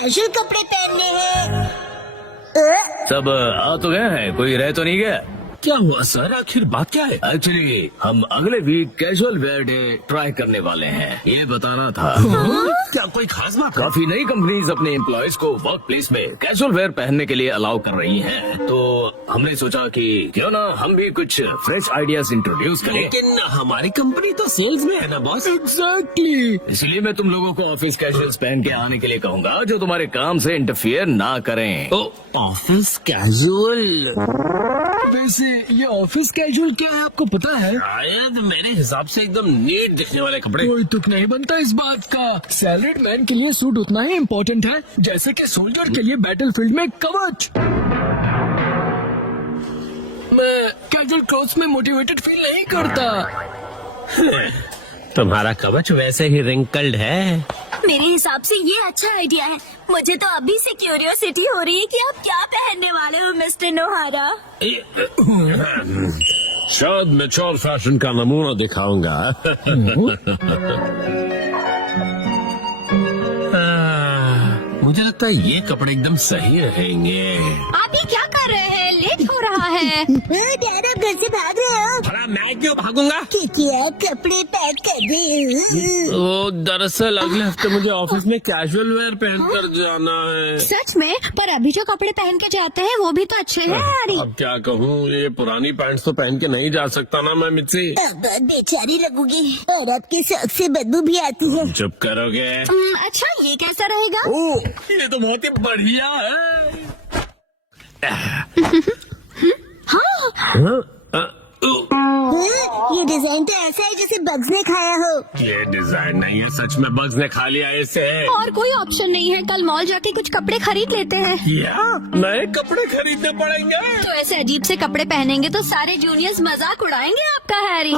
Casual कपड़े पहनने हैं। सब आ तो गए हैं, कोई रह तो नहीं गया? क्या हुआ सर, आखिर बात क्या है? एक्चुअली हम अगले week casual wear day try करने वाले हैं, ये बताना था। क्या कोई खास बात है? काफी नई कंपनीज अपने एम्प्लॉयज को वर्क प्लेस में कैजुअल वेयर पहनने के लिए अलाउ कर रही हैं, तो हमने सोचा कि क्यों ना हम भी कुछ फ्रेश आइडियाज इंट्रोड्यूस करें। लेकिन हमारी कंपनी तो सेल्स में है ना बॉस। एग्जैक्टली, इसलिए मैं तुम लोगों को ऑफिस कैजुअल्स पहन के आने के लिए कहूंगा जो तुम्हारे काम से इंटरफियर ना करें। Office casual? वैसे ये ऑफिस कैजुअल क्या है आपको पता है? शायद मेरे हिसाब से एकदम नीट दिखने वाले कपड़े। कोई तुक नहीं बनता इस बात का। सैलरीड मैन के लिए सूट उतना ही इम्पोर्टेंट है जैसे कि सोल्जर के लिए बैटलफील्ड में कवच। मैं कैजुअल क्लोथ्स में मोटिवेटेड फील नहीं करता। तुम्हारा कवच वैसे ही रिंकल्ड है। मेरे हिसाब से ये अच्छा आइडिया है। मुझे तो अभी से क्यूरियोसिटी हो रही है कि आप क्या पहनने वाले हो मिस्टर नोहारा। शायद मैच्योर फैशन का नमूना दिखाऊंगा। मुझे लगता है ये कपड़े एकदम सही रहेंगे। आप ये क्या कर रहे हैं? लेट हो रहा है। डैड आप घर से भाग रहे हो? भला मैं क्यों भागूंगा? क्योंकि आप कपड़े पैक कर दे। वो दरअसल अगले हफ्ते मुझे ऑफिस में कैजुअल वेयर पहनकर जाना है। सच में? पर अभी जो कपड़े पहन के जाते हैं वो भी तो अच्छे हैं यार। अब क्या कहूँ, ये पुरानी पैंट्स तो पहन के नहीं जा सकता ना मैं मिर्ची। अब बहुत बेचारी लगूंगी और आपके शौक से बदबू भी आती है। चुप करोगे? अच्छा ये कैसा रहेगा? ओह, ये तो बहुत ही बढ़िया है। ये डिजाइन तो ऐसा है जैसे बग्स ने खाया हो। ये डिजाइन नहीं है, सच में बग्स ने खा लिया इसे। और कोई ऑप्शन नहीं है, कल मॉल जाके कुछ कपड़े खरीद लेते हैं। या नए कपड़े खरीदने पड़ेंगे। तो ऐसे अजीब से कपड़े पहनेंगे तो सारे जूनियर्स मजाक उड़ाएंगे आपका हैरी।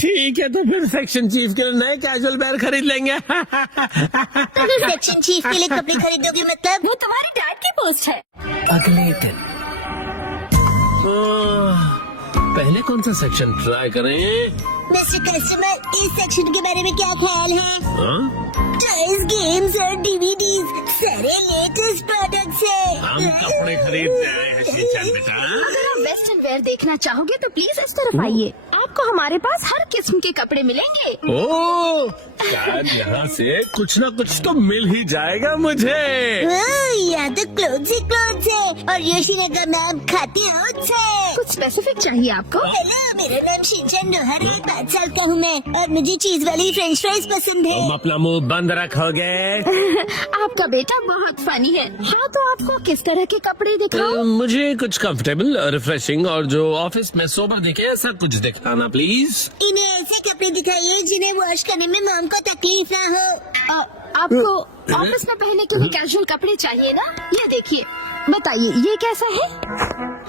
ठीक है, तो फिर सेक्शन चीफ के लिए नए कैजुअल वेयर खरीद लेंगे। सेक्शन चीफ के लिए कपड़े खरीदोगे मतलब? वो तुम्हारी डैड की पोस्ट है। अगले दिन पहले कौन सा सेक्शन ट्राई करें? मिस्टर कस्टमर, इस सेक्शन के बारे में क्या ख्याल है? टॉयज, गेम्स और डीवीडीज, सारे लेटेस्ट प्रोडक्ट्स है। हम कपड़े खरीदने आए हैं शीचन बेटा। अगर आप वेस्टर्न वेयर देखना चाहोगे तो प्लीज इस तरफ आइए। आपको हमारे पास हर किस्म के कपड़े मिलेंगे। ओह, शायद यहाँ से कुछ न कुछ तो मिल ही जाएगा मुझे। यहाँ तो क्लोथ्स ही क्लोथ्स है और योशिनगा मैम खाते ओट्स है। कुछ स्पेसिफिक चाहिए आपको? हेलो, मेरा नाम शिनचैन नोहारा, 5 साल का हूँ मैं और मुझे चीज वाली फ्रेंच फ्राइज पसंद है। तुम अपना मुंह बंद रखोगे? आपका बेटा बहुत फनी है। हाँ, तो आपको किस तरह के कपड़े दिखाऊं? मुझे कुछ कंफर्टेबल, रिफ्रेशिंग और जो ऑफिस में सोबर दिखे ऐसा कुछ दिखाना प्लीज। इन्हें ऐसे कपड़े दिखाइए जिन्हें वॉश करने में मॉम को तकलीफ ना हो। आपको ऑफिस में पहनने के लिए कैजुअल कपड़े चाहिए ना? ये देखिए, बताइए ये कैसा है?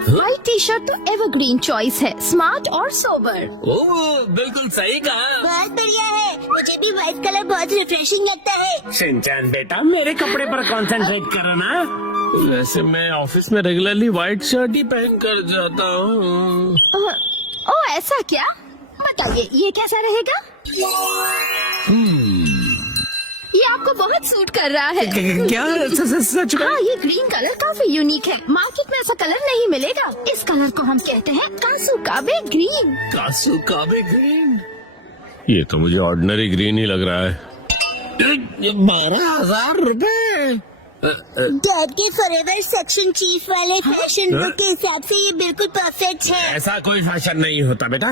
व्हाइट टी शर्ट तो एवरग्रीन चॉइस है, स्मार्ट और सोबर। ओह, बिल्कुल सही कहा। बहुत बढ़िया है, मुझे भी व्हाइट कलर बहुत रिफ्रेशिंग लगता है। शिनचैन बेटा, मेरे कपड़े पर कंसंट्रेट करो ना। वैसे मैं ऑफिस में रेगुलरली व्हाइट शर्ट ही पहन कर जाता हूँ। ओह, ऐसा क्या? बताइए ये कैसा रहेगा? ये आपको बहुत सूट कर रहा है। क्या सच में? हाँ, ये ग्रीन कलर काफी यूनिक है। मार्केट में ऐसा कलर नहीं मिलेगा। इस कलर को हम कहते हैं कासुकाबे ग्रीन। कासुकाबे ग्रीन? ये तो मुझे ऑर्डिनरी ग्रीन ही लग रहा है। 12,000 रुपए। डैड के फॉरएवर सेक्शन चीफ वाले फैशन लुक के हिसाब से ये बिल्कुल परफेक्ट है। ऐसा कोई फैशन नहीं होता बेटा।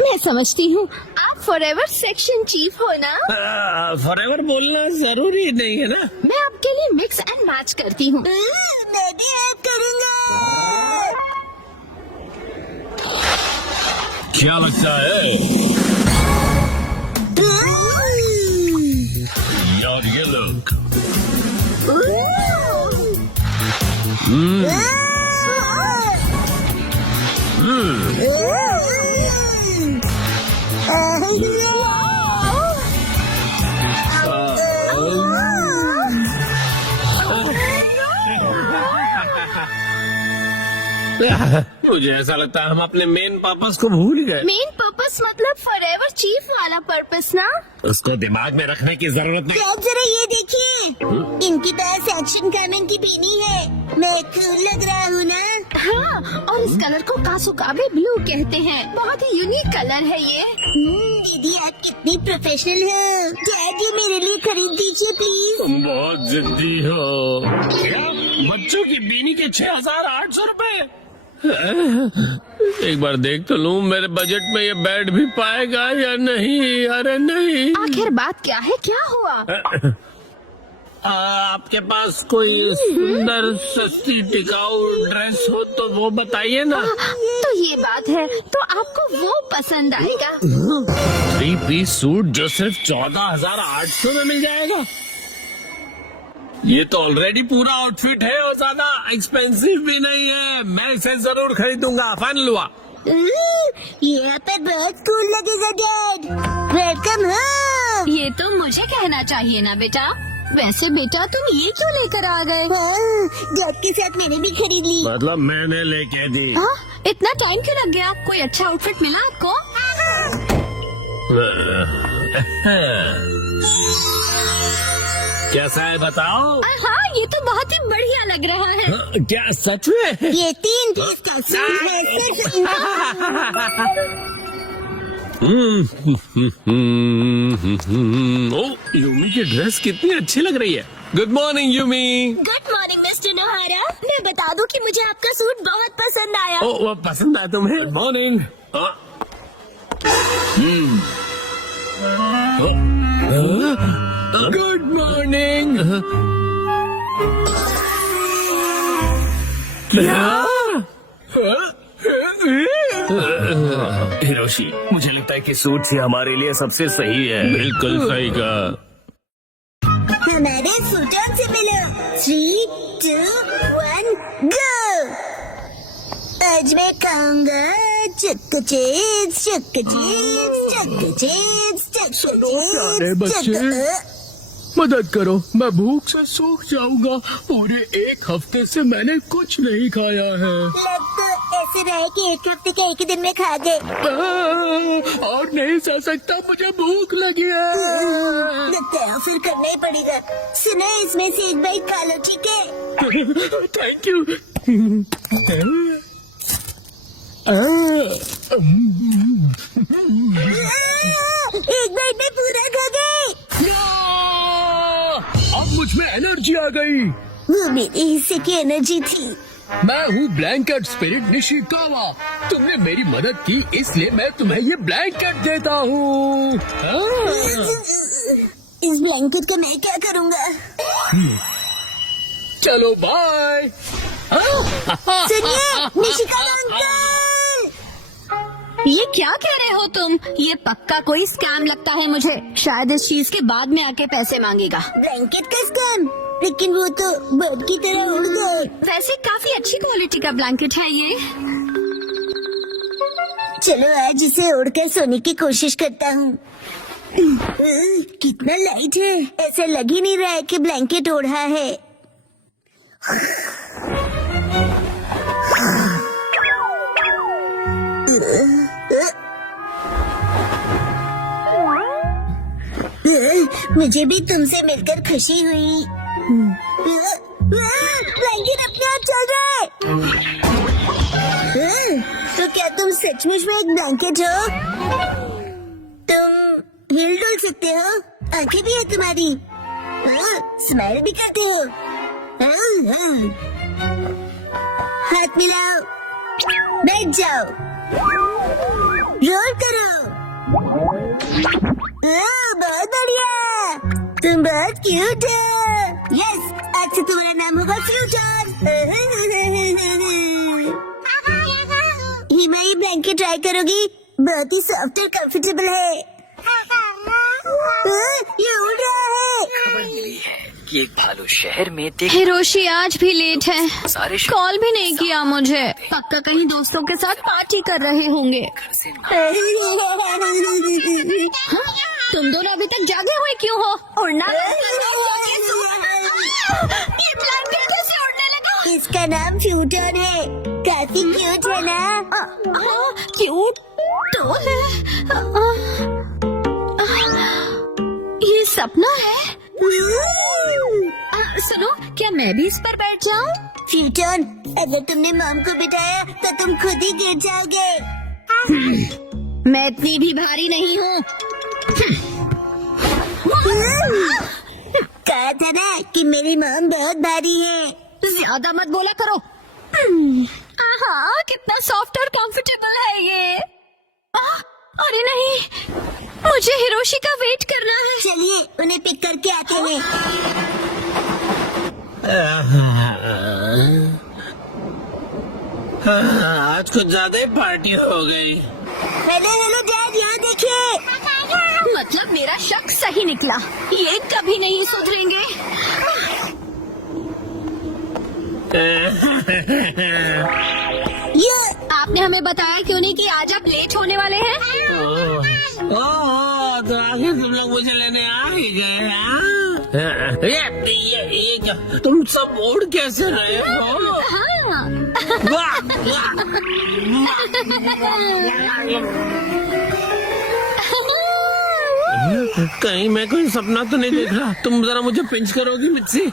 मैं समझती हूँ, आप फॉरएवर सेक्शन चीफ हो ना? फॉरएवर बोलना जरूरी नहीं है ना। मैं आपके लिए मिक्स एंड मैच करती हूँ। मैं भी ऐड करूँगा। क्या लगता है यार ये लुक? मुझे ऐसा लगता है हम अपने मेन पर्पस को भूल गए। मेन पर्पस मतलब फॉरएवर चीफ वाला पर्पस ना? उसको दिमाग में रखने की जरूरत नहीं। आप जरा ये देखिए, इनके पास एक्शन कामन की बीनी है। मैं कूल लग रहा हूँ ना? हाँ, और इस कलर को कासुकाबे ब्लू कहते हैं। बहुत ही यूनिक कलर है ये। दीदी आप कितनी प्रोफेशनल हो। डैड ये मेरे लिए खरीद दीजिए प्लीज। तुम बहुत जिद्दी हो। क्या? बच्चों की बीनी के 6,800 रुपए? एक बार देख तो लूं मेरे बजट में ये बैठ भी पाएगा या नहीं। अरे नहीं। आखिर बात क्या है, क्या हुआ? आपके पास कोई सुंदर सस्ती टिकाऊ ड्रेस हो तो वो बताइए ना। तो ये बात है, तो आपको वो पसंद आएगा? 3 पीस सूट जो सिर्फ 14,800 में मिल जाएगा। ये तो ऑलरेडी पूरा आउटफिट है और ज्यादा एक्सपेंसिव भी नहीं है। मैं इसे जरूर खरीदूंगा। फाइनल हुआ। यहाँ पर बहुत कूल लगेगा डैड। Welcome home. ये तो मुझे कहना चाहिए ना बेटा। वैसे बेटा तुम ये क्यों लेकर आ गए? डैड के साथ मैंने भी खरीद ली। मतलब मैंने लेके दी। हाँ, इतना टाइम क्यों लग गया? कोई अच्छा आउटफिट मिला आपको? कैसा है बताओ? हाँ, ये तो बहुत ही बढ़िया लग रहा है। क्या सच में? ये 3 पीस का सूट है सिर्फ। ओ, यूमी की ड्रेस कितनी अच्छी लग रही है। Good morning Yumi. Good morning mister नोहारा। मैं बता दूं कि मुझे आपका सूट बहुत पसंद आया। ओ, वो पसंद आया तुम्हें? Good morning. Good morning. Hiroshi, मुझे लगता है कि सूट ही हमारे लिए सबसे सही है। बिल्कुल सही कहा। हमारे सूटों से मिलो। 3, 2, 1 गो। आज मैं खाऊंगा चक्का चिप्स, चक्का चिप्स, चक्का चिप्स, चक्का प्यारे चिप्स, बच्चे। मदद करो, मैं भूख से सूख जाऊंगा। पूरे 1 हफ्ते से मैंने कुछ नहीं खाया है। लग तो ऐसे रहा है कि 1 हफ्ते के 1 दिन में खा गए। और नहीं सह सकता, मुझे भूख लगी है। लगता है फिर करना ही पड़ेगा। सुना इसमें से एक बाइट खा लो, ठीक है? Thank you. एक बाइट में पूरा खा गए। अब मुझ में एनर्जी आ गई। वो मेरे हिस्से की एनर्जी थी। मैं हूँ ब्लैंकेट स्पिरिट निशिकावा। तुमने मेरी मदद की, इसलिए मैं तुम्हें ये ब्लैंकेट देता हूँ। इस ब्लैंकेट का मैं क्या करूँगा? चलो बाय। सुनिए निशिकावा अंकल। ये क्या कह रहे हो तुम? ये पक्का कोई स्कैम लगता है मुझे। शायद इस चीज के बाद में आके पैसे मांगेगा। ब्लैंकेट का स्कैम? लेकिन वो तो बर्ड की तरह उड़ गए। वैसे काफी अच्छी क्वालिटी का ब्लैंकेट है ये। चलो आज इसे उड़कर सोने की कोशिश करता हूँ। कितना लाइट है। ऐसा लग ही नहीं रहा है कि ब्लैंकेट ओढ़ा है। मुझे भी तुमसे मिलकर खुशी हुई। ब्लैंकेट अपने आप चल रहा है। तो क्या तुम सचमुच में एक ब्लैंकेट हो? तुम हिल डुल सकते हो, आंखें भी है तुम्हारी, स्माइल भी करते हो। हाथ मिलाओ, बैठ जाओ, रोल करो। बहुत बढ़िया, तुम बहुत क्यूट हो। यस, आज से तुम्हारा नाम होगा फ्रूटर। हिमा ये ब्लैंकेट ट्राई करोगी? बहुत ही सॉफ्ट और कंफर्टेबल है। ये उड़ रहा है। कि एक भालू शहर में देख हिरोशी आज भी लेट है। सारे कॉल भी नहीं किया मुझे। पक्का कहीं दोस्तों के साथ पार्टी कर रहे होंगे। तुम दोनों अभी तक जागे हुए क्यों हो? उड़ना ये ब्लैंकेट कैसे उड़ने लगा? इसका नाम फ्यूटन है। काफी क्यूट है ना? क्यूट तो है। ये सपना है। सुनो, क्या मैं भी इस पर बैठ जाऊं? फ्यूटन, अगर तुमने मॉम को बिठाया तो तुम खुद ही गिर जाओगे। मैं इतनी भी भारी नहीं हूँ। कहा था ना कि मेरी मॉम बहुत भारी है। ज्यादा मत बोला करो। हाँ, कितना सॉफ्ट और कंफर्टेबल है ये। अरे नहीं, मुझे हिरोशी का वेट करना है। चलिए उन्हें पिक करके आते हैं। आज कुछ ज्यादा ही पार्टी हो गई। हेलो हेलो डैड, यहाँ देखिए। मतलब मेरा शक सही निकला। ये कभी नहीं सुधरेंगे। ये आपने हमें बताया क्यों नहीं कि आज आप लेट होने वाले हैं? ओह, तो आखिर तुम लोग मुझे लेने आ ही गए। हाँ? ये क्या? तुम सब उड़ कैसे रहे हो? हाँ। वाह, वाह। कहीं मैं कोई सपना तो नहीं देख रहा। तुम जरा मुझे पिंच करोगी मिक्सी?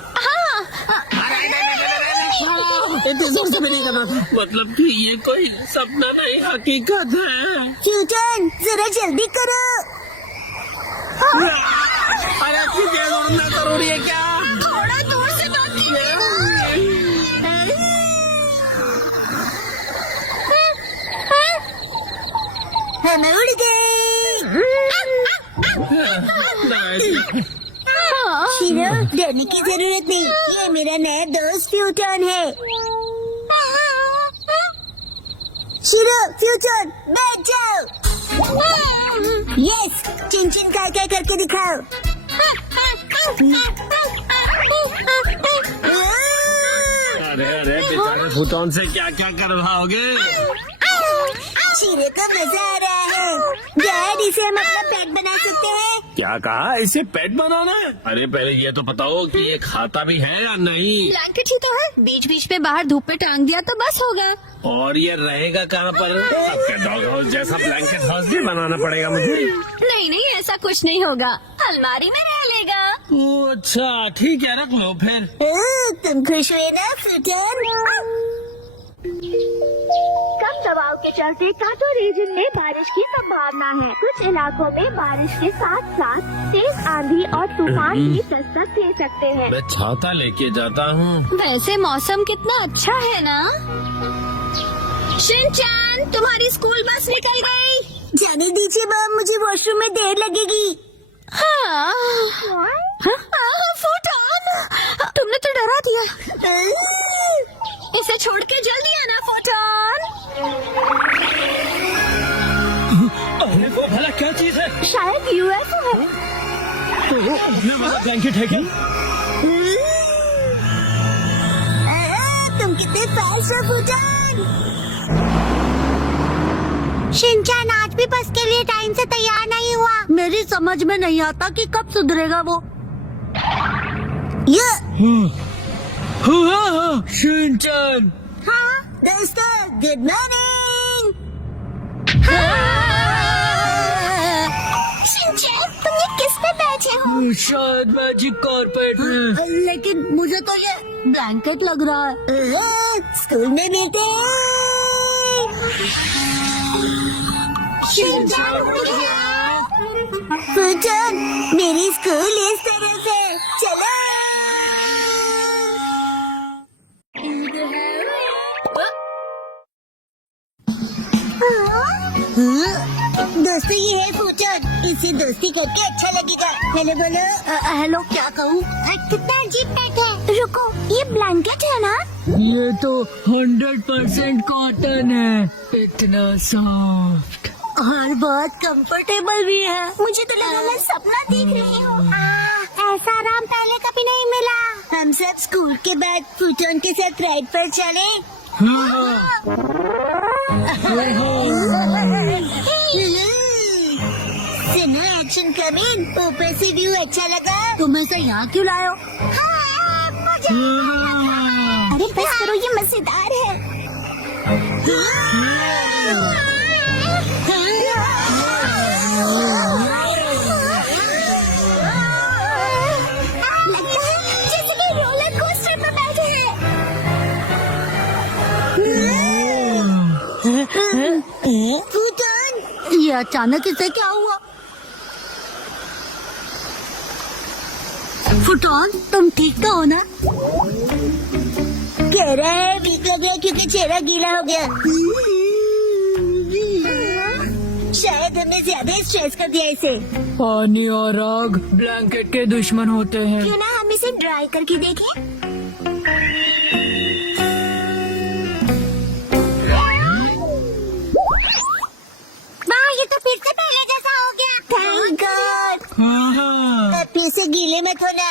इतनी जोर से भी नहीं करना था। मतलब कि ये कोई सपना नहीं, हकीकत है। फ्यूटन, जरा जल्दी करो। अरे इतनी तेज उड़ना जरूरी है क्या? थोड़ा दूर से बात हम उड़ गए। शीरो, डरने की जरूरत नहीं। ये मेरा नया दोस्त फ्यूटन है। शीरो, फ्यूटन, बैठ जाओ। यस, चिन चिन का करके दिखाओ। अरे अरे बेचारे फूटोन से क्या क्या करवाओगे? शीरो को मजा आ रहा है। डैड, इसे हम अपना पेट बना सकते हैं। क्या कहा? इसे पेट बनाना है? अरे पहले ये तो बताओ कि ये खाता भी है या नहीं। ब्लैंकेट ही तो है। बीच बीच में बाहर धूप पे टांग दिया तो बस होगा। और ये रहेगा कहाँ पर? सबके डॉग हाउस जैसा ब्लैंकेट हाउस भी बनाना पड़ेगा मुझे। नहीं नहीं, ऐसा कुछ नहीं होगा। अलमारी में रह लेगा। ओह, अच्छा ठीक है, रख लो फिर। तुम खुश हुए ना फ्यूटन? कम दबाव के चलते काटो रीजन में बारिश की संभावना है। कुछ इलाकों में बारिश के साथ साथ तेज आंधी और तूफान भी दस्तक दे सकते हैं। मैं छाता लेके जाता हूँ। वैसे मौसम कितना अच्छा है ना? शिनचैन, तुम्हारी स्कूल बस निकल गई। जाने दीजिए मॉम, मुझे वॉशरूम में देर लगेगी। हाँ। फूटन, तुमने तो डरा दिया। इसे छोड़ के जल्दी आना फूटन। अरे वो भला क्या चीज है? शायद यूएफओ है। ब्लैंकेट है क्या? तुम कितने फास्ट हो फूटन। शिनचैन आज भी बस के लिए टाइम से तैयार नहीं हुआ। मेरी समझ में नहीं आता कि कब सुधरेगा वो। ये शिनचैन, हाँ दोस्तों, गुड मॉर्निंग। शिनचैन, तुम ये किस पे बैठे हो? शायद मैजिक कारपेट है। लेकिन मुझे तो ये ब्लैंकेट लग रहा है। स्कूल में मिलते हैं। फूटन, मेरी स्कूल इस तरफ है, चलो। दोस्तों, ये है फूटन। इससे दोस्ती करके अच्छा लगेगा। हेलो बोलो। हेलो, क्या कहूँ? कितना अजीब पेट है। रुको, ये ब्लैंकेट है ना? ये तो 100% कॉटन है। इतना सॉफ्ट और बहुत कंफर्टेबल भी है। मुझे तो लगा मैं सपना देख रही हूँ। ऐसा आराम पहले कभी नहीं मिला। हम सब स्कूल के बाद फूटन के साथ राइड पर चले। सुनो, एक्शन कमिंग। ऊपर से व्यू अच्छा लगा। तुम ऐसा यहाँ क्यों लाए हो? अरे अरे बस करो, ये मजेदार है। जैसे कि रोलर कोस्टर पर बैठे हैं। फूटन, ये अचानक इसे क्या हुआ? फुटॉन, तुम ठीक तो हो ना? कह रहा है वीक लग गया क्योंकि चेहरा गीला हो गया। शायद हमने ज्यादा स्ट्रेस कर दिया इसे। पानी और आग ब्लैंकेट के दुश्मन होते हैं। क्यों ना हम इसे ड्राई करके देखें? वाह, ये तो फिर से पहले जैसा हो गया। Thank God. अब फिर से गीले मत होना।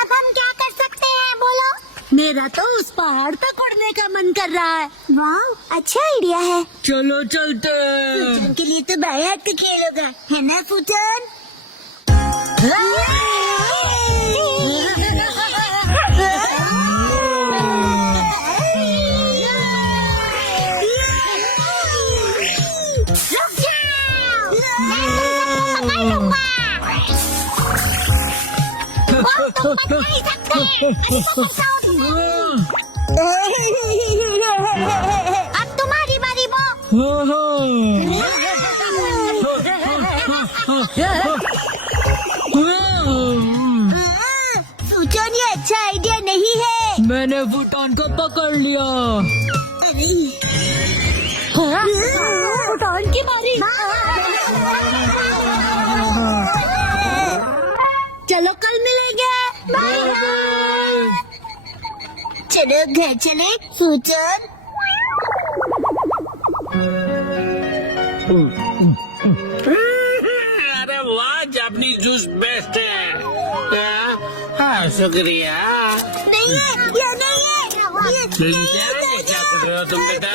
अब हम क्या कर सकते हैं, बोलो? मेरा तो उस पहाड़ तक उड़ने का मन कर रहा है। वाह, अच्छा आइडिया है। चलो चलते हैं। फूटन के लिए तो बाएं हाथ का खेल होगा, है ना फूटन? रुक जाओ, मैं पकड़ लूंगा। तुम बच नहीं सकते। अरे तो फंसाओ तुम्हें। अब तुम्हारी बारी वो। फूटन, ये अच्छा आइडिया नहीं है। मैंने फुटॉन को पकड़ लिया। फूटन की बारी। चलो कल मिलेंगे। चलो घर चले फूटन। अरे वाह, जापानीज जूस बेस्ट है। हाँ, शुक्रिया। नहीं है, ये नहीं है। क्या कर रहे हो तुम बेटा?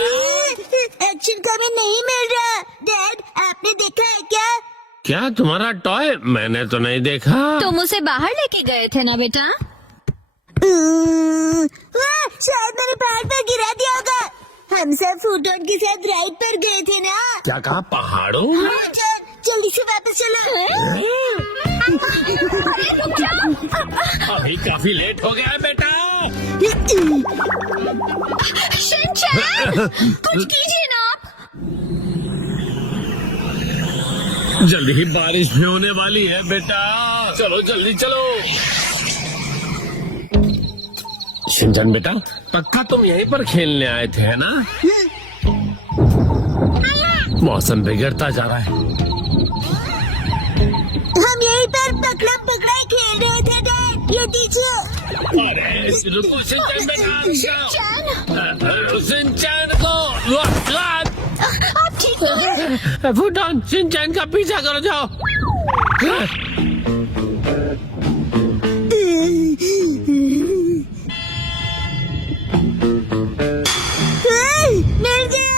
एक्शन कभी नहीं मिल रहा। डैड, आपने देखा है क्या? क्या तुम्हारा टॉय? मैंने तो नहीं देखा। तुम उसे बाहर लेके गए थे ना बेटा? शायद मैंने पहाड़ पर गिरा दिया होगा। हम सब फूटन के साथ राइड पर गए थे ना। क्या कहा, पहाड़ों? जल्दी से वापस चलो। अभी काफी लेट हो गया है बेटा। शिनचैन, कुछ कीजिए ना आप। जल्दी ही बारिश भी होने वाली है बेटा। चलो जल्दी चलो। शिनचैन बेटा, पक्का तुम यहीं पर खेलने आए थे, है ना? मौसम बिगड़ता जा रहा है। हम यहीं पर पकड़म पकड़ाई खेल रहे थे डैड। ये दीजिए। अरे रुको शिनचैन बेटा। शिनचैन को आप ठीक है? फुटॉन, शिनचैन का पीछा करो, जाओ। मिल गया।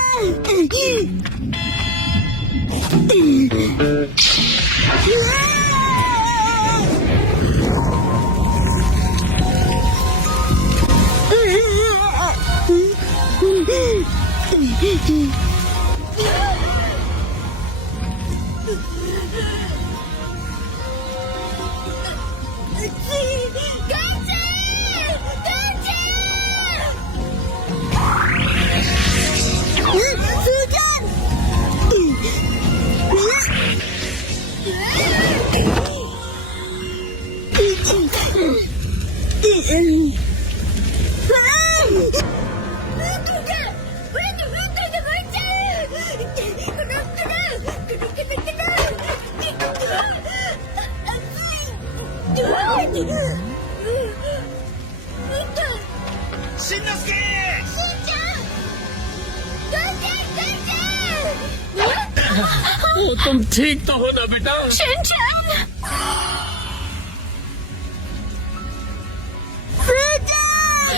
तुम ठीक तो हो ना बेटा? शिनचैन,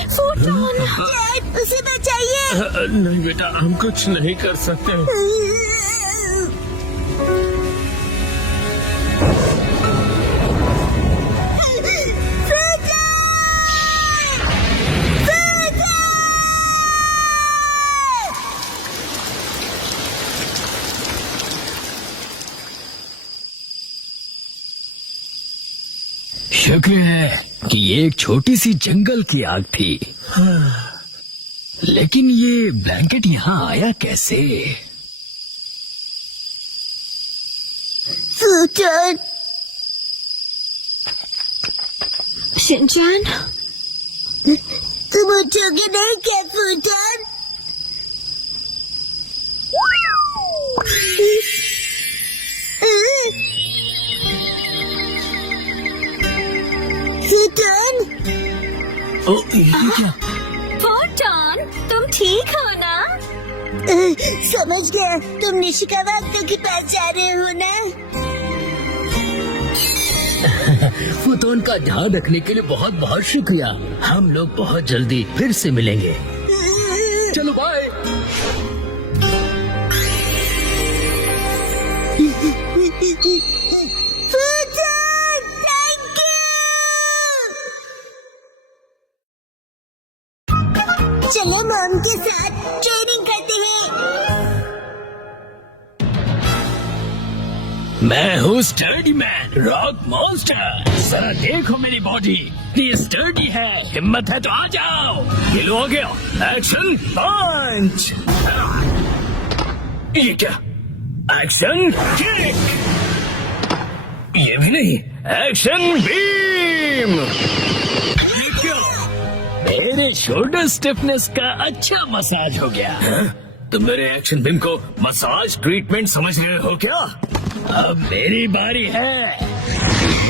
फूटन, डैड, उसे बचाइए। नहीं बेटा, हम कुछ नहीं कर सकते। शुक्र है कि ये एक छोटी सी जंगल की आग थी। लेकिन ये ब्लैंकेट यहाँ आया कैसे? फूटन, शिनचैन, तुम उठोगे नहीं क्या फूटन? फूटन, ओ, ये क्या? फोटॉन, तुम ठीक हो ना? समझ गया, तुम निशिकावा अंकल के पास जा रहे हो ना? फोटोन का ध्यान रखने के लिए बहुत बहुत शुक्रिया। हम लोग बहुत जल्दी फिर से मिलेंगे। चलो बाय। फूटन, थैंक यू। चलो मॉम के साथ ट्रेनिंग करते हैं। मैं हूँ स्टर्डी मैन, रॉक मॉन्स्टर। जरा देखो मेरी बॉडी, ये स्टर्डी है। हिम्मत है तो आ जाओ। ये लो, आ गया। एक्शन पंच। ये क्या? Action kick. ये भी नहीं। Action beam. ये क्या? मेरे शोल्डर स्टिफनेस का अच्छा मसाज हो गया। तुम मेरे एक्शन बीम को मसाज ट्रीटमेंट समझ रहे हो क्या? अब मेरी बारी है।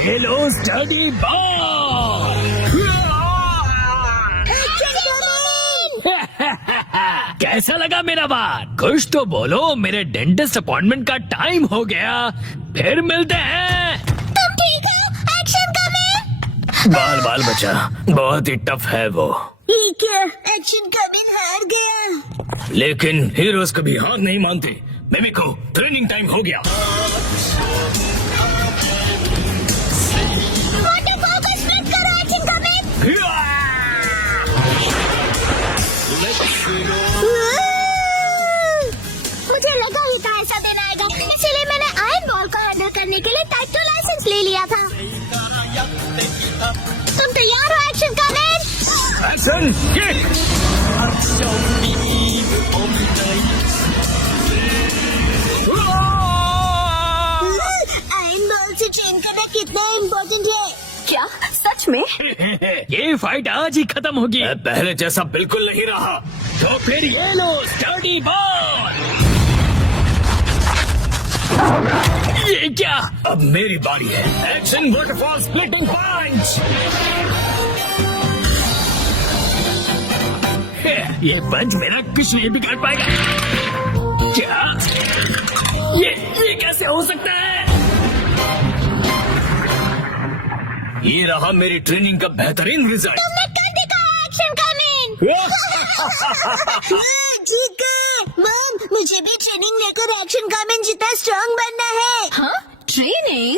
ये लो स्टडी बॉल। कैसा लगा मेरा बात? कुछ तो बोलो। मेरे डेंटिस्ट अपॉइंटमेंट का टाइम हो गया। फिर मिलते हैं। तुम ठीक हो? Action coming. बाल बाल बचा, बहुत ही टफ है वो। ये क्या? एक्शन कमिंग हार गया। लेकिन हीरोज कभी हार नहीं मानते। मिमिको, ट्रेनिंग टाइम हो गया। फोकस मत करो एक्शन कमिंग। मुझे लगा ही था ऐसा दिन आएगा, इसीलिए मैंने आयरन बॉल को हैंडल करने के लिए टाइप 2 लाइसेंस ले लिया था। तुम तैयार हो action coming? Action kick. Iron ball से ट्रेन करना कितना इम्पोर्टेंट है? क्या सच में? ये फाइट आज ही खत्म होगी। पहले जैसा बिल्कुल नहीं रहा। तो फिर ये लो स्टडी बॉल। ये क्या? अब मेरी बारी है। एक्शन वाटरफॉल स्प्लिटिंग पंच। ये पंच मेरा कुछ नहीं बिगाड़ पाएगा। क्या? ये कैसे हो सकता है? ये रहा मेरी ट्रेनिंग का बेहतरीन रिजल्ट। तुमने कर दिखाया एक्शन कमिंग। ठीक है मॉम, मुझे भी ट्रेनिंग लेकर एक्शन कमिंग जितना स्ट्रांग बनना है। हाँ? ट्रेनिंग?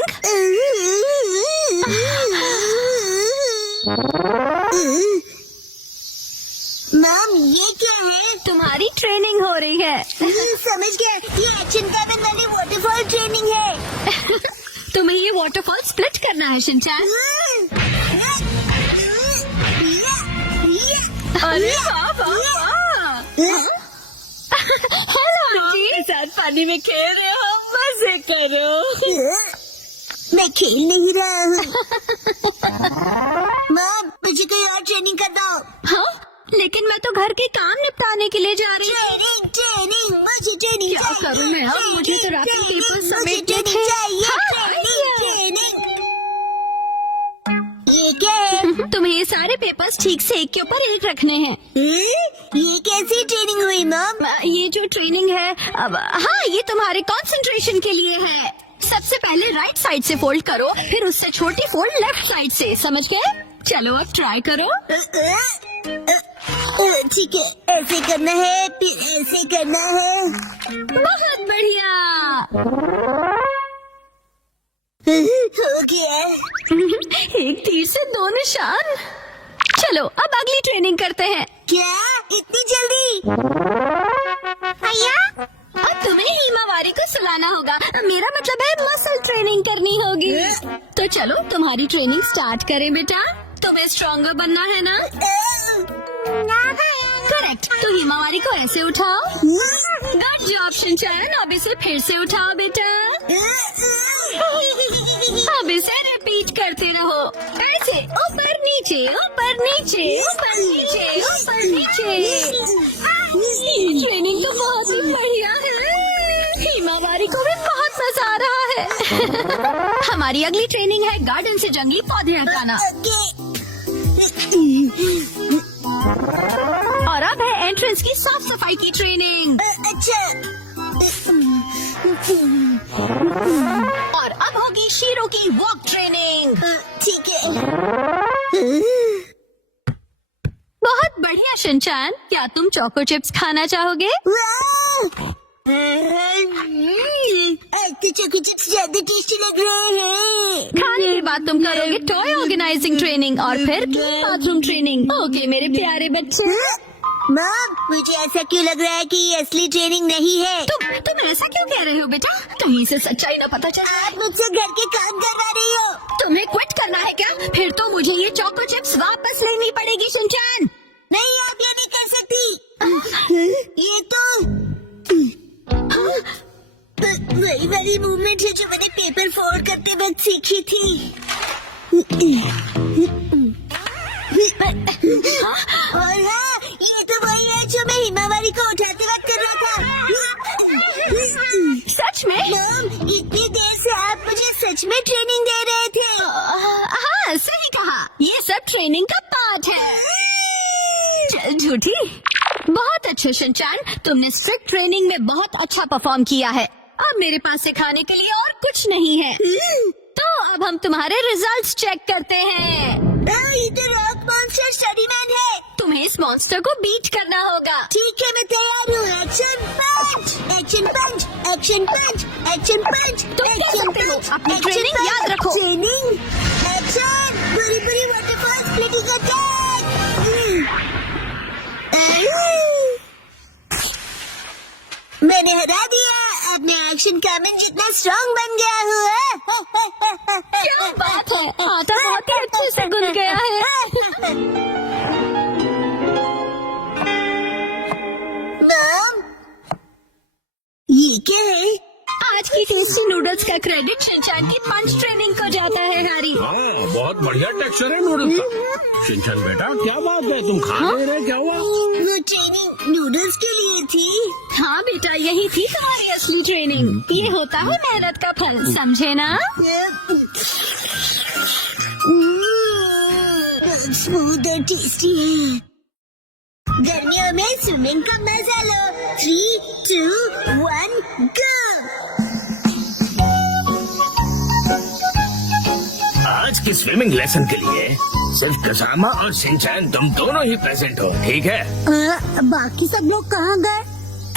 मॉम ये क्या है? तुम्हारी ट्रेनिंग हो रही है। समझ गया, ये एक्शन कमिंग वाली वाटरफॉल ट्रेनिंग है। तुम्हें ये वाटरफॉल स्प्लिट करना है शिनचैन। अरे वाह वाह वाह। हेलो आंटी, के साथ पानी में खेल रहे हो, मजे करो। मैं खेल नहीं रहा हूँ। मॉम मुझे कोई और ट्रेनिंग कर दो। हाँ? लेकिन मैं तो घर के काम निपटाने के लिए जा रही हूँ। ट्रेनिंग मुझे ट्रेनिंग क्या करूँ मैं अब? मुझे तो रात में पेपर समेटने थे। चाहिए। हाँ, ट्रेनिंग। ये क्या है? तुम्हें ये सारे पेपर्स ठीक से एक के ऊपर एक रखने हैं। ये कैसी ट्रेनिंग हुई मॉम? ये जो ट्रेनिंग है अब, हाँ ये तुम्हारे कंसंट्रेशन के लिए है। सबसे पहले राइट साइड से फोल्ड करो, फिर उससे छोटी फोल्ड लेफ्ट साइड से। समझ गए? चलो अब ट्राई करो। ठीक है, ऐसे करना है, फिर ऐसे करना है। बहुत बढ़िया। हो गया। एक तीर से दो निशान। चलो अब अगली ट्रेनिंग करते हैं। क्या इतनी जल्दी? भैया अब तुम्हें हिमावारी को सुलाना होगा। मेरा मतलब है मसल ट्रेनिंग करनी होगी। तो चलो तुम्हारी ट्रेनिंग स्टार्ट करें बेटा। तुम्हें स्ट्रॉन्गर बनना है ना? करेक्ट। तो हिमावारी को ऐसे उठाओ। Good job Shinchan. अब इसे फिर से उठाओ बेटा। अब इसे रिपीट करते रहो ऐसे, ऊपर नीचे ऊपर नीचे ऊपर नीचे ऊपर नीचे। ये ट्रेनिंग तो बहुत ही बढ़िया है। हिमावारी को भी बहुत मजा आ रहा है। हमारी अगली ट्रेनिंग है गार्डन से जंगली पौधे हटाना। और अब है एंट्रेंस की साफ सफाई की ट्रेनिंग। और अब होगी शीरो की वॉक ट्रेनिंग। ठीक है। बहुत बढ़िया शिनचैन। क्या तुम चोको चिप्स खाना चाहोगे? आज तो चोको चिप्स ज्यादा टेस्टी लग रहे हैं। खाने के बाद तुम करोगे टॉय ऑर्गेनाइजिंग ट्रेनिंग और फिर बाथरूम ट्रेनिंग। ओके मेरे प्यारे बच्चे। मॉम, मुझे ऐसा क्यों लग रहा है कि ये असली ट्रेनिंग नहीं है? तुम ऐसा क्यों कह रहे हो बेटा? कहीं से सच्चाई न पता चले। आप मुझसे घर के काम करवा रही हो। तुम्हें क्विट करना है क्या? फिर तो मुझे ये चोको चिप्स वापस लेनी पड़ेगी शिनचैन। नहीं, आप ये नहीं कर सकती। ये तो वही वाली मूवमेंट है जो मैंने पेपर फोल्ड करते वक्त सीखी थी। और हाँ, ये तो वही है जो मैं हिमावारी को उठाते वक्त कर रहा था। सच में? मॉम, इतनी देर से आप मुझे सच में ट्रेनिंग दे रहे थे। हाँ सही कहा। ये सब ट्रेनिंग का पार्ट है। चल झूठी। बहुत अच्छा शिनचैन, तुमने स्ट्रिक्ट ट्रेनिंग में बहुत अच्छा परफॉर्म किया है। अब मेरे पास सिखाने के लिए और कुछ नहीं है। तो अब हम तुम्हारे रिजल्ट्स चेक करते हैं। ये तो रॉक मॉन्स्टर स्टडीमैन है। तुम्हें इस मॉन्स्टर को बीट करना होगा। ठीक है, मैं तैयार हूँ। एक्शन पंच, एक्शन पंच, एक्शन पंच, एक्शन पंच। तुम कर सकते हो। अपनी ट्रेनिंग याद रखो। ट्रेनिंग, एक्शन, पूरी पूरी वाटरफॉल स्प्लिटिंग अटैक। मैंने हरा दिया। अब मैं एक्शन कामन जितना स्ट्रॉन्ग बन गया हूँ। क्या बात है, आटा बहुत ही अच्छे से गुल गया है। मॉम, ये क्या है? आज की टेस्टी नूडल्स का क्रेडिट शिनचैन की पंच ट्रेनिंग को जाता है हैरी। हाँ, बहुत बढ़िया टेक्सचर है नूडल्स का। शिनचैन बेटा, क्या बात है, तुम खा नहीं रहे? क्या हुआ? वो ट्रेनिंग नूडल्स के लिए थी। हाँ बेटा, यही थी तुम्हारी असली ट्रेनिंग। ये होता है मेहनत का फल, समझे ना? स्मूथ और टेस्टी है। गर्मियों में स्विमिंग का मजा लो। 3, 2, 1, गो। आज की स्विमिंग लेसन के लिए सिर्फ कसामा और शिनचैन तुम दोनों ही प्रेजेंट हो, ठीक है? बाकी सब लोग कहाँ गए?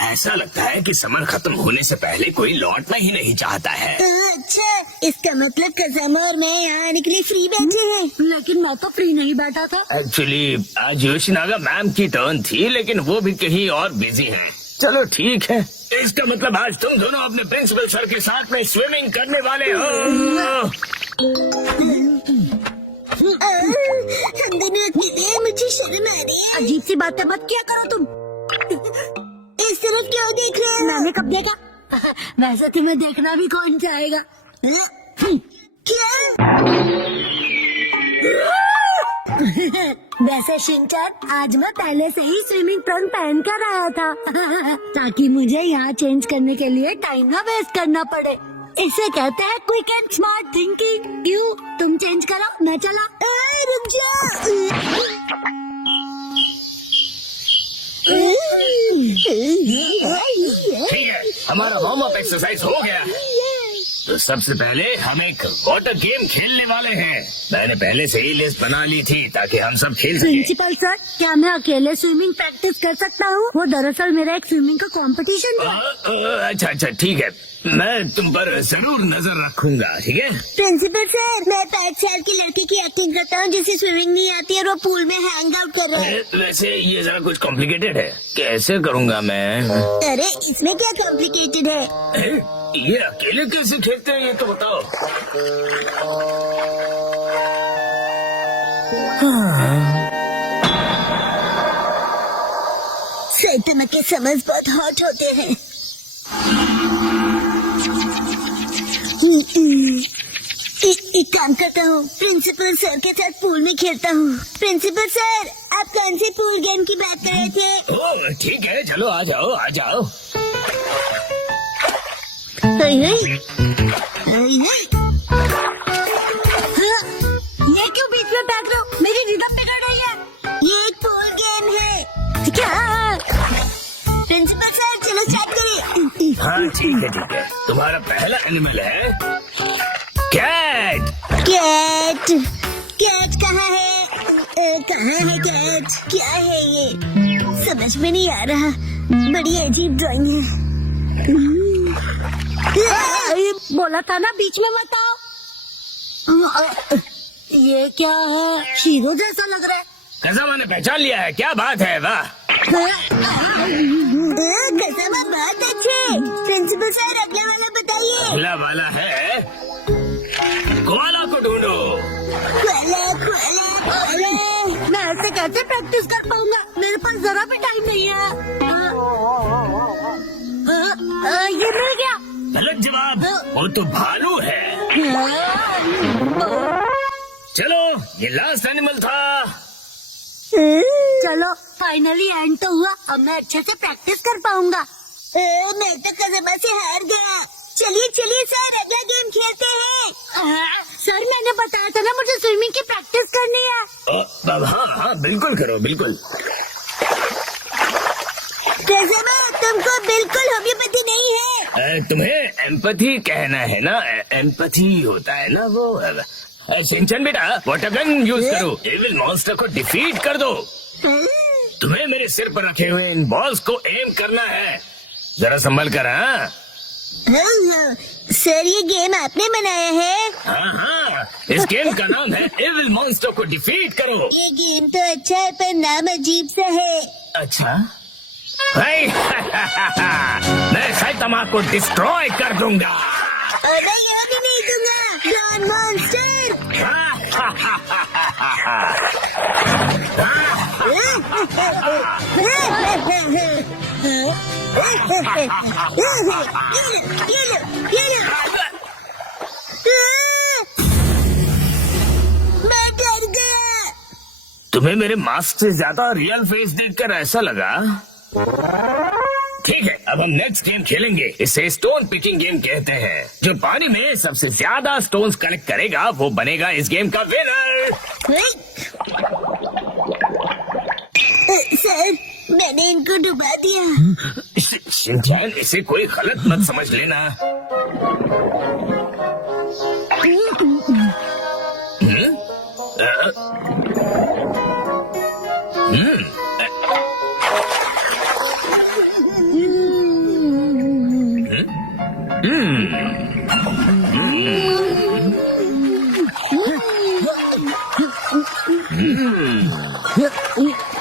ऐसा लगता है कि समर खत्म होने से पहले कोई लौटना ही नहीं चाहता है। अच्छा, इसका मतलब कसामा और मैं यहाँ आने के लिए फ्री बैठे हैं। लेकिन मैं तो फ्री नहीं बैठा था। एक्चुअली आज योशिनागा मैम की टर्न थी, लेकिन वो भी कहीं और बिजी हैं। चलो ठीक है, इसका मतलब आज तुम दोनों अपने प्रिंसिपल सर के साथ में स्विमिंग करने वाले हो। हम दोनों अकेले हैं, मुझे शर्म आ रही है। अजीब सी बातें मत किया करो तुम। इस तरफ क्यों देख रहे हैं? मैंने कब देखा? वैसे तुम्हें देखना भी कौन चाहेगा? क्या? वैसे शिनचैन, आज मैं पहले से ही स्विमिंग ट्रंक पहन कर आया था ताकि मुझे यहाँ चेंज करने के लिए टाइम ना वेस्ट करना पड़े। इसे कहते हैं क्विक एंड स्मार्ट थिंकिंग। क्यों, तुम चेंज करो, मैं चला। रुक जाओ। ठीक है, हमारा वार्म अप एक्सरसाइज हो गया। तो सबसे पहले हम एक वाटर गेम खेलने वाले हैं। मैंने पहले से ही लिस्ट बना ली थी ताकि हम सब खेल सकें। प्रिंसिपल सर, क्या मैं अकेले स्विमिंग प्रैक्टिस कर सकता हूँ? वो दरअसल मेरा एक स्विमिंग का कंपटीशन है। अच्छा ठीक है, मैं तुम पर जरूर नजर रखूंगा, ठीक है? प्रिंसिपल सर, मैं 5 साल की लड़की की एक्टिंग करता हूँ जिसे स्विमिंग नहीं आती और वो पूल में हैंग आउट कर रहा है। वैसे ये जरा कुछ कॉम्प्लिकेटेड है, कैसे करूँगा मैं? अरे इसमें क्या कॉम्प्लिकेटेड है? ये अकेले कैसे खेलते हैं ये तो बताओ। सैतमा के समझ बहुत हॉट होते हैं। एक काम करता हूँ, प्रिंसिपल सर के साथ पूल में खेलता हूँ। प्रिंसिपल सर, आप कौन से पूल गेम की बात कर रहे थे? ओह ठीक है, चलो आ जाओ आ जाओ। हाँ, ये क्यों बीच में फेंक रहे हो? मेरी रिदम बिगड़ रही है। ये एक पूल गेम है। क्या? प्रिंसिपल सर, चलो स्टार्ट करिए। हाँ ठीक है, तुम्हारा पहला एनिमल है कैट। कैट? कैट कहाँ है? कहाँ है कैट? क्या है ये? समझ में नहीं आ रहा। बड़ी अजीब ड्राइंग है। बोला था ना बीच में मत आओ। ये क्या है? हीरो जैसा लग रहा है। कज़ामा ने पहचान लिया है, क्या बात है? वाह, कज़ामा बहुत अच्छे। प्रिंसिपल सर, अगला वाला बताइए। अगला वाला है कोआला को ढूंढो। कोआला। मैं ऐसे कैसे प्रैक्टिस कर पाऊंगा? मेरे पास जरा भी टाइम नहीं है। ये मिल गया। गलत जवाब, वो तो भालू है। चलो, ये लास्ट एनिमल था। चलो, फाइनली एंड तो हुआ। अब मैं अच्छे से प्रैक्टिस कर पाऊंगा। मैं तो कज़ामा से हार गया। चलिए सर, अगला गेम खेलते हैं। सर, मैंने बताया था ना मुझे स्विमिंग की प्रैक्टिस करनी है। हाँ बिल्कुल करो, बिल्कुल। कज़ामा, तुमको बिल्कुल होम्योपैथी नहीं है। तुम्हें एम्पैथी कहना है ना? एम्पैथी होता है ना वो। सिंचन बेटा, वाटर गन यूज करो, एविल मॉन्स्टर को डिफीट कर दो। तुम्हें मेरे सिर पर रखे हुए इन बॉल्स को एम करना है। जरा संभल कर। हाँ सर, ये गेम आपने बनाया है? हाँ, इस गेम का नाम है एविल मॉन्स्टर को डिफीट करो। ये गेम तो अच्छा है पर नाम अजीब सा है। अच्छा मैं सैतामा को डिस्ट्रॉय कर दूंगा। अरे ये भी नहीं दूंगा। Don monster. ये लो। मैं डर गया। तुम्हें मेरे मास्क से ज्यादा रियल फेस देखकर ऐसा लगा? ठीक है, अब हम नेक्स्ट गेम खेलेंगे। इसे स्टोन पिकिंग गेम कहते हैं। जो पानी में सबसे ज्यादा स्टोन्स कलेक्ट करेगा वो बनेगा इस गेम का विनर। सर, मैंने इनको डुबा दिया। शिनचैन, इसे कोई गलत मत समझ लेना।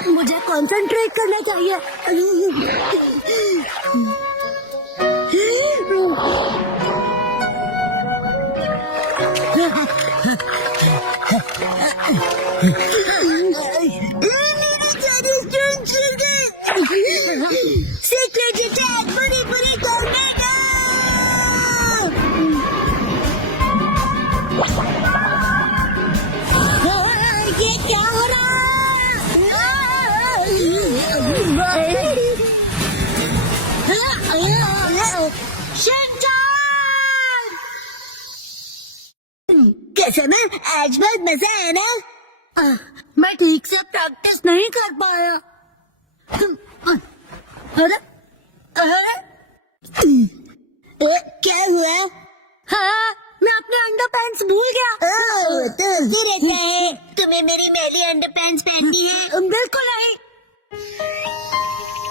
मुझे कंसंट्रेट करना चाहिए। मेरे सारे स्टोन छिल गए। सीक्रेट अटैक, पूरी टॉर्नेडो। ये क्या हो रहा है? शिनचैन! कज़ामा, आज बहुत मजा आया ना? मैं ठीक से प्रैक्टिस नहीं कर पाया। अरे क्या हुआ? हाँ, मैं अपने अंडरपैंट्स भूल गया। ओह, तो उसी रहता है। तुम्हें मेरी मैली अंडरपैंट्स पहननी है? बिल्कुल नहीं।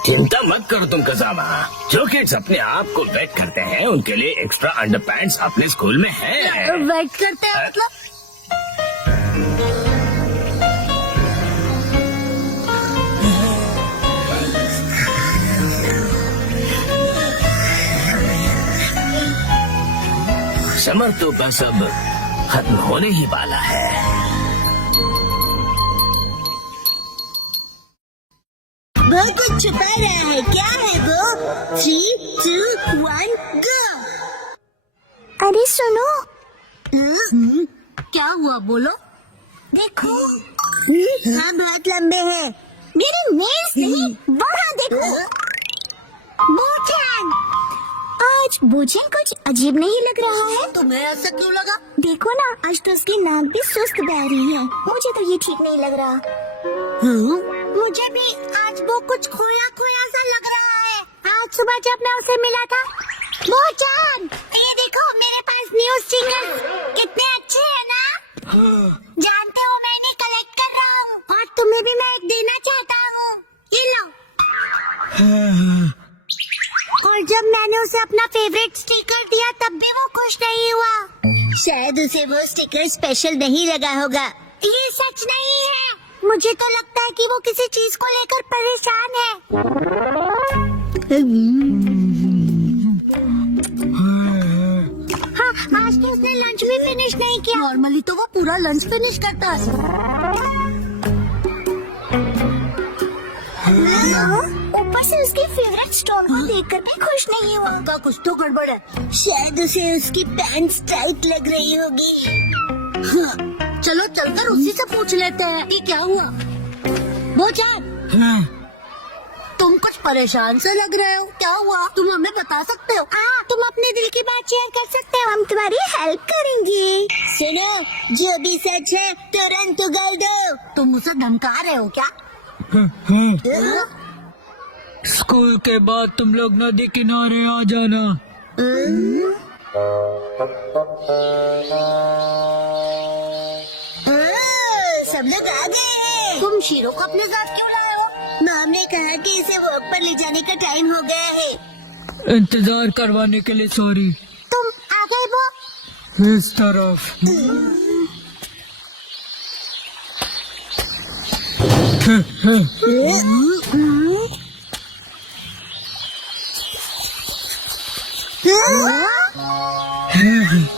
चिंता मत करो तुम कजामा। जो किड्स अपने आप को वेट करते हैं उनके लिए एक्स्ट्रा अंडरपैंट्स अपने स्कूल में है। वेट करते हैं मतलब? समर तो बस अब खत्म होने ही वाला है। वो कुछ छुपा रहा है। क्या है वो? 3, 2, 1 गो। अरे सुनो, क्या हुआ बोलो? देखो। हाँ, बहुत लंबे हैं। मेरे नेल्स नहीं, वहाँ देखो। बोचन, आज बोचन कुछ अजीब नहीं लग रहा है। तुम्हें ऐसा क्यों लगा? देखो ना, आज तो उसकी नाक भी सुस्त बह रही है। मुझे तो ये ठीक नहीं लग रहा। मुझे भी आज वो कुछ खोया खोया सा लग रहा है। आज सुबह जब मैं उसे मिला था, बोचन, ये देखो, मेरे पास न्यू स्टिकर्स कितने अच्छे हैं ना। जानते हो, मैं इन्हें कलेक्ट कर रहा हूँ और तुम्हें भी मैं एक देना चाहता हूँ। ये लो। और जब मैंने उसे अपना फेवरेट स्टिकर दिया तब भी वो खुश नहीं हुआ। शायद उसे वो स्टिकर स्पेशल नहीं लगा होगा। ये सच नहीं है। मुझे तो लगता है कि वो किसी चीज को लेकर परेशान है। हाँ, आज तो उसने लंच भी फिनिश नहीं किया। नॉर्मली तो वो पूरा लंच फिनिश करता है। ऊपर से उसके फेवरेट स्टोन को देखकर भी खुश नहीं हुआ। उनका कुछ तो गड़बड़ है। शायद उसे उसकी पैंट्स टाइट लग रही होगी। चलो चलकर उसी से पूछ लेते हैं कि क्या हुआ। बोचन, तुम कुछ परेशान से लग रहे हो, क्या हुआ? तुम हमें बता सकते हो? हाँ, तुम अपने दिल की बात शेयर कर सकते हो। हम तुम्हारी हेल्प करेंगे। सुनो, जो भी सच है तुरंत उगल दो। तुम उसे धमका रहे हो क्या? स्कूल के बाद तुम लोग नदी किनारे आ जाना। सब लोग आ गए हैं। तुम शीरो को अपने साथ क्यों लाए हो? मॉम ने कहा कि इसे वॉक पर ले जाने का टाइम हो गया है। इंतजार करवाने के लिए सॉरी। तुम आ गए वो? इस तरफ।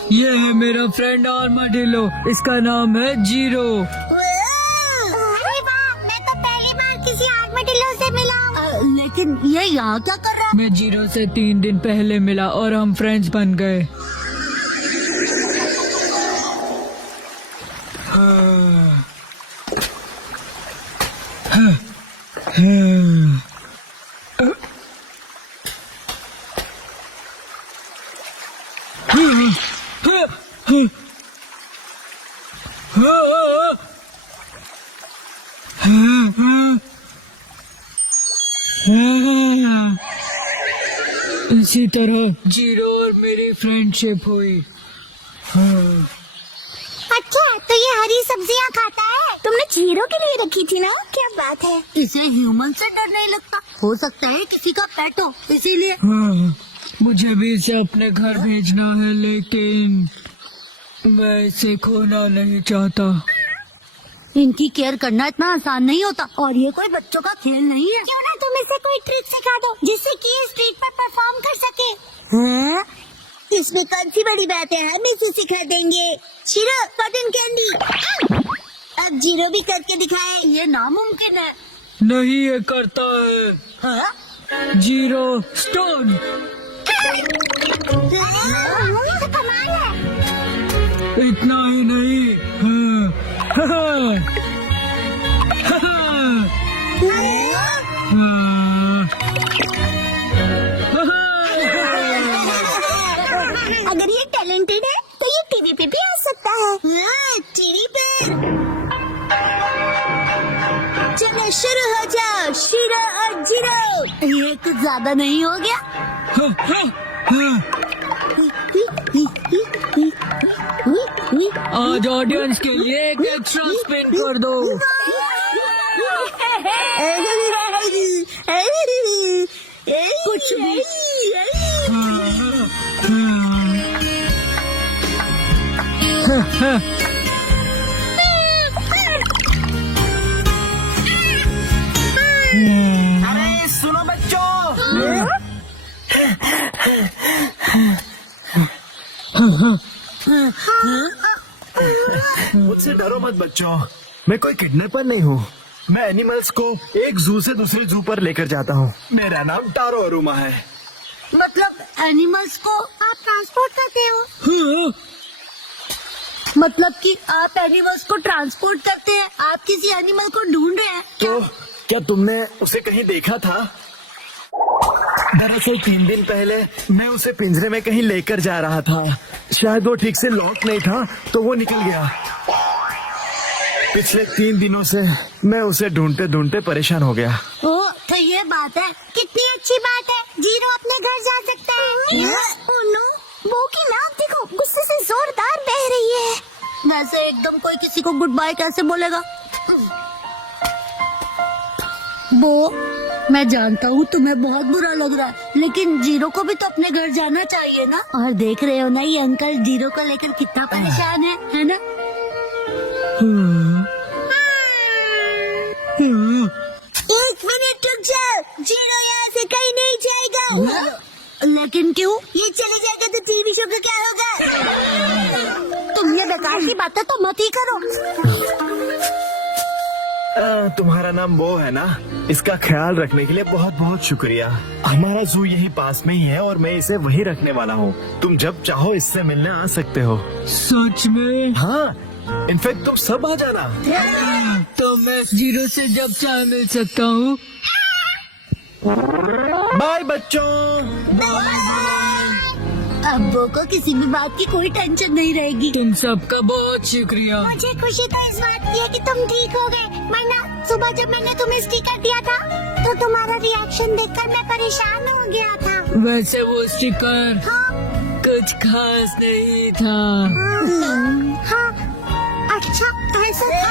ये है मेरा फ्रेंड आर्माडिलो। इसका नाम है जीरो। अरे वाह, मैं तो पहली बार किसी आर्माडिलो से मिला हूँ। लेकिन ये यहाँ क्या कर रहा है? मैं जीरो से 3 दिन पहले मिला और हम फ्रेंड्स बन गए। इसी तरह जीरो और मेरी फ्रेंडशिप हुई। अच्छा, तो ये हरी सब्जियाँ खाता है? तुमने जीरो के लिए रखी थी ना? क्या बात है। इसे ह्यूमन से डर नहीं लगता। हो सकता है किसी का पेट हो, इसीलिए। हाँ, मुझे भी इसे अपने घर भेजना है, लेकिन मैं इसे खोना नहीं चाहता। इनकी केयर करना इतना आसान नहीं होता और ये कोई बच्चों का खेल नहीं है। क्यों ना तुम इसे कोई ट्रिक सिखा दो जिससे कि ये स्ट्रीट पर परफॉर्म कर सके। हाँ? इसमें कौन सी बड़ी बात है, हम इसे सिखा देंगे। Shero, cotton candy. अब जीरो भी करके दिखाए। ये नामुमकिन है। नहीं, ये करता है। हाँ? Zero stone. तो कमाल है। इतना ही नहीं। हाँ, हाँ, अगर ये टैलेंटेड है तो ये टीवी पे भी आ सकता है। टीवी पे। चलो शुरू हो जाओ, शीरो और जीरो। ये कुछ ज्यादा नहीं हो गया? हाँ, हाँ, हाँ। आज ऑडियंस के लिए एक एक्स्ट्रा स्पिन कर दो। कुछ भी। अरे सुनो बच्चों, मुझसे डरो मत बच्चों, मैं कोई किडनैपर नहीं हूँ। मैं एनिमल्स को एक जू से दूसरे जू पर लेकर जाता हूँ। मेरा नाम टारो अरुमा है। मतलब एनिमल्स को आप ट्रांसपोर्ट करते हो? मतलब कि आप एनिमल्स को ट्रांसपोर्ट करते हैं? आप किसी एनिमल को ढूंढ रहे हैं? तो क्या तुमने उसे कहीं देखा था? दरअसल 3 दिन पहले मैं उसे पिंजरे में कहीं लेकर जा रहा था। शायद वो ठीक से लॉक नहीं था तो वो निकल गया। पिछले 3 दिनों से मैं उसे ढूंढते ढूंढते परेशान हो गया। ओ, तो ये बात है। कितनी अच्छी बात है, जीरो अपने घर जा सकता है। ओ नो, वो की नाक देखो, गुस्से से जोरदार बह रही है। वैसे एकदम कोई किसी को गुड बाय कैसे बोलेगा? वो मैं जानता हूँ तुम्हें बहुत बुरा लग रहा है, लेकिन जीरो को भी तो अपने घर जाना चाहिए ना। और देख रहे हो ना ये अंकल जीरो को लेकर कितना परेशान है ना? एक मिनट रुक जाओ, जीरो यहाँ से कहीं नहीं जाएगा। लेकिन क्यों? ये चले जाएगा तो टीवी शो का क्या होगा? तुम ये बेकार की बातें तो मत ही करो। तुम्हारा नाम वो है ना? इसका ख्याल रखने के लिए बहुत बहुत शुक्रिया। हमारा जू यही पास में ही है और मैं इसे वही रखने वाला हूँ। तुम जब चाहो इससे मिलने आ सकते हो। सच में? हाँ, इनफैक्ट तुम सब आ जाना। तो मैं जीरो से जब चाहे मिल सकता हूँ। बाय बच्चों। अब्बू को किसी भी बात की कोई टेंशन नहीं रहेगी। तुम सबका बहुत शुक्रिया। मुझे खुशी तो इस बात की है कि तुम ठीक हो गए, वरना सुबह जब मैंने तुम्हें स्टिकर दिया था तो तुम्हारा रिएक्शन देखकर मैं परेशान हो गया था। वैसे वो स्टिकर हाँ, कुछ खास नहीं था। हाँ, अच्छा ऐसा था।